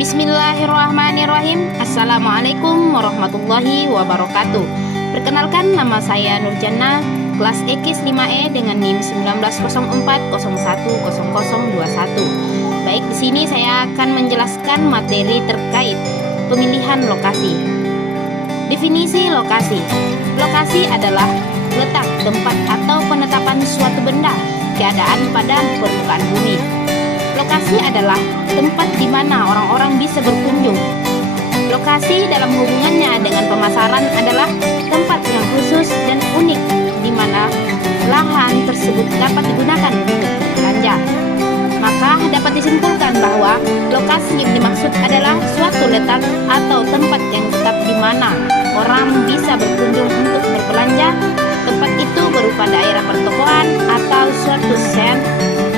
Bismillahirrahmanirrahim. Assalamualaikum warahmatullahi wabarakatuh. Perkenalkan, nama saya Nurjana, kelas EKIS 5E dengan NIM 1904010021. Baik, di sini saya akan menjelaskan materi terkait pemilihan lokasi. Definisi lokasi. Lokasi adalah letak, tempat, atau penetapan suatu benda, keadaan pada permukaan bumi. Lokasi adalah tempat di mana orang-orang bisa berkunjung. Lokasi dalam hubungannya dengan pemasaran adalah tempat yang khusus dan unik di mana lahan tersebut dapat digunakan untuk berbelanja. Maka dapat disimpulkan bahwa lokasi yang dimaksud adalah suatu letak atau tempat yang tetap di mana orang bisa berkunjung untuk berbelanja. Tempat itu berupa daerah pertokoan atau suatu stand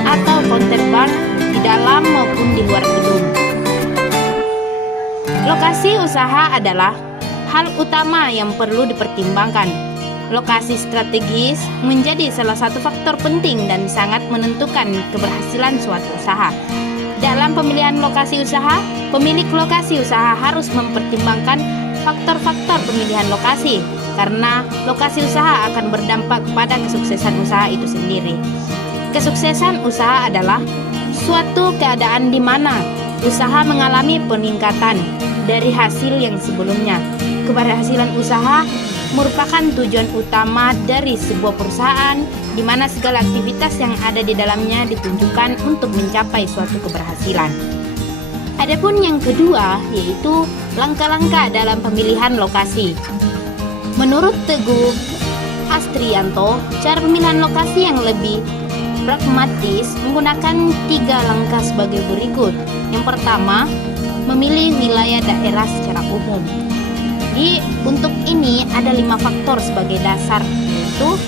atau counter bar di dalam maupun di luar gedung. Lokasi usaha adalah hal utama yang perlu dipertimbangkan. Lokasi strategis menjadi salah satu faktor penting dan sangat menentukan keberhasilan suatu usaha. Dalam pemilihan lokasi usaha, pemilik lokasi usaha harus mempertimbangkan faktor-faktor pemilihan lokasi, karena lokasi usaha akan berdampak pada kesuksesan usaha itu sendiri. Kesuksesan usaha adalah suatu keadaan di mana usaha mengalami peningkatan dari hasil yang sebelumnya. Keberhasilan usaha merupakan tujuan utama dari sebuah perusahaan, di mana segala aktivitas yang ada di dalamnya ditunjukkan untuk mencapai suatu keberhasilan. Adapun yang kedua, yaitu langkah-langkah dalam pemilihan lokasi. Menurut Teguh Astrianto, cara pemilihan lokasi yang lebih pragmatis menggunakan 3 langkah sebagai berikut. Yang pertama, memilih wilayah daerah secara umum. Jadi untuk ini ada 5 faktor sebagai dasar, yaitu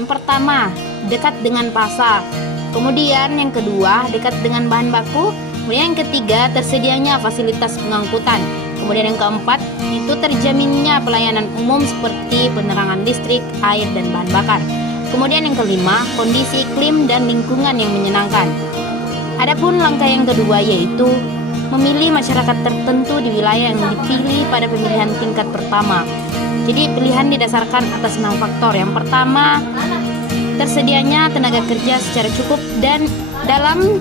yang pertama, dekat dengan pasar. Kemudian yang kedua, dekat dengan bahan baku. Kemudian yang ketiga, tersedianya fasilitas pengangkutan. Kemudian yang keempat, itu terjaminnya pelayanan umum seperti penerangan listrik, air, dan bahan bakar. Kemudian yang kelima, kondisi iklim dan lingkungan yang menyenangkan. Adapun langkah yang kedua, yaitu memilih masyarakat tertentu di wilayah yang dipilih pada pemilihan tingkat pertama. Jadi pilihan didasarkan atas 6 faktor. Yang pertama, tersedianya tenaga kerja secara cukup dan dalam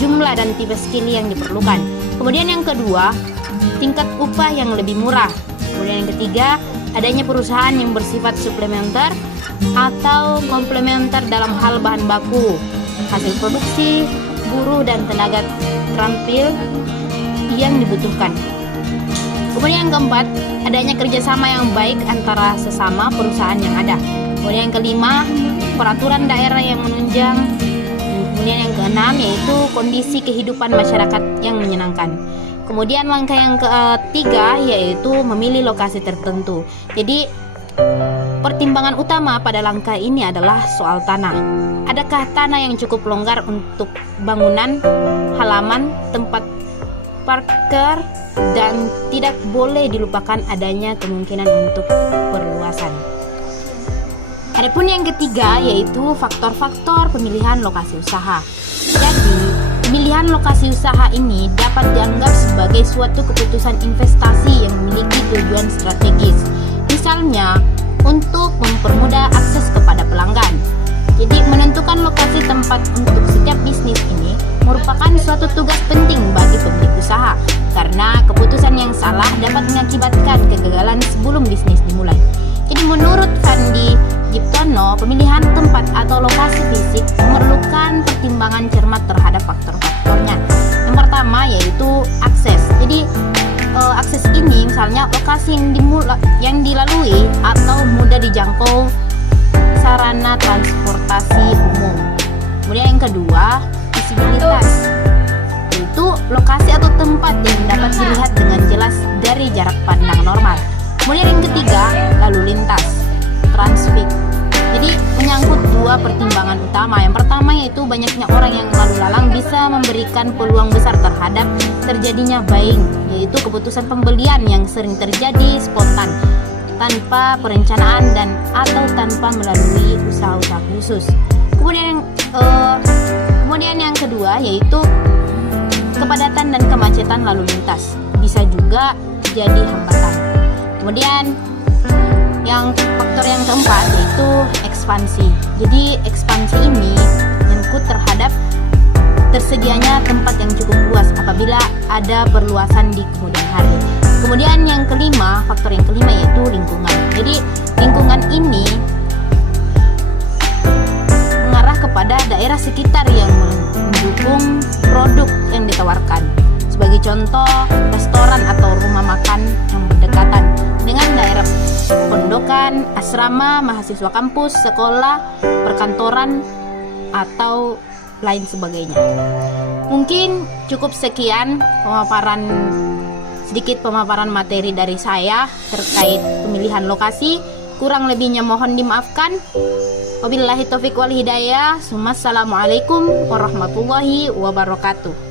jumlah dan tipe skill yang diperlukan. Kemudian yang kedua, tingkat upah yang lebih murah. Kemudian yang ketiga, adanya perusahaan yang bersifat suplementer atau komplementer dalam hal bahan baku, hasil produksi, buruh, dan tenaga terampil yang dibutuhkan. Kemudian yang keempat, adanya kerjasama yang baik antara sesama perusahaan yang ada. Kemudian yang kelima, peraturan daerah yang menunjang. Kemudian yang keenam, yaitu kondisi kehidupan masyarakat yang menyenangkan. Kemudian langkah yang ketiga, yaitu memilih lokasi tertentu. Jadi pertimbangan utama pada langkah ini adalah soal tanah. Adakah tanah yang cukup longgar untuk bangunan, halaman, tempat parkir, dan tidak boleh dilupakan adanya kemungkinan untuk perluasan. Adapun yang ketiga, yaitu faktor-faktor pemilihan lokasi usaha. Jadi, pemilihan lokasi usaha ini dapat dianggap sebagai suatu keputusan investasi yang memiliki tujuan strategis. Misalnya, untuk mempermudah akses kepada pelanggan. Jadi, menentukan lokasi tempat untuk setiap bisnis ini merupakan suatu tugas penting bagi pemilik usaha, karena keputusan yang salah dapat mengakibatkan kegagalan sebelum bisnis dimulai. Jadi, menurut Fandi Jiptono, pemilihan tempat atau lokasi fisik memerlukan pertimbangan cermat terhadap faktor-faktornya. Yang pertama, yaitu akses. Jadi, akses ini misalnya lokasi yang dilalui atau mudah dijangkau sarana transportasi umum. Kemudian yang kedua, visibilitas, yaitu lokasi atau tempat yang dapat dilihat dengan jelas dari jarak pandang normal. Kemudian yang ketiga, lalu lintas, transfik. Jadi menyangkut 2 pertimbangan utama. Yang pertama, yaitu banyaknya orang yang lalu lalang bisa memberikan peluang besar terhadap terjadinya buying, yaitu keputusan pembelian yang sering terjadi spontan tanpa perencanaan dan atau tanpa melalui usaha-usaha khusus. Kemudian yang kedua, yaitu kepadatan dan kemacetan lalu lintas bisa juga jadi hambatan. Kemudian faktor yang keempat yaitu ekspansi. Jadi ekspansi ini menyangkut terhadap tersedianya tempat yang cukup luas apabila ada perluasan di kemudian hari. Kemudian faktor yang kelima yaitu lingkungan. Jadi lingkungan ini mengarah kepada daerah sekitar yang mendukung produk yang ditawarkan. Sebagai contoh, restoran atau rumah makan yang berdekatan dengan daerah pondokan, asrama, mahasiswa kampus, sekolah, perkantoran, atau lain sebagainya. Mungkin cukup sekian sedikit pemaparan materi dari saya terkait pemilihan lokasi. Kurang lebihnya mohon dimaafkan. Wabillahi taufiq wal hidayah. Assalamualaikum warahmatullahi wabarakatuh.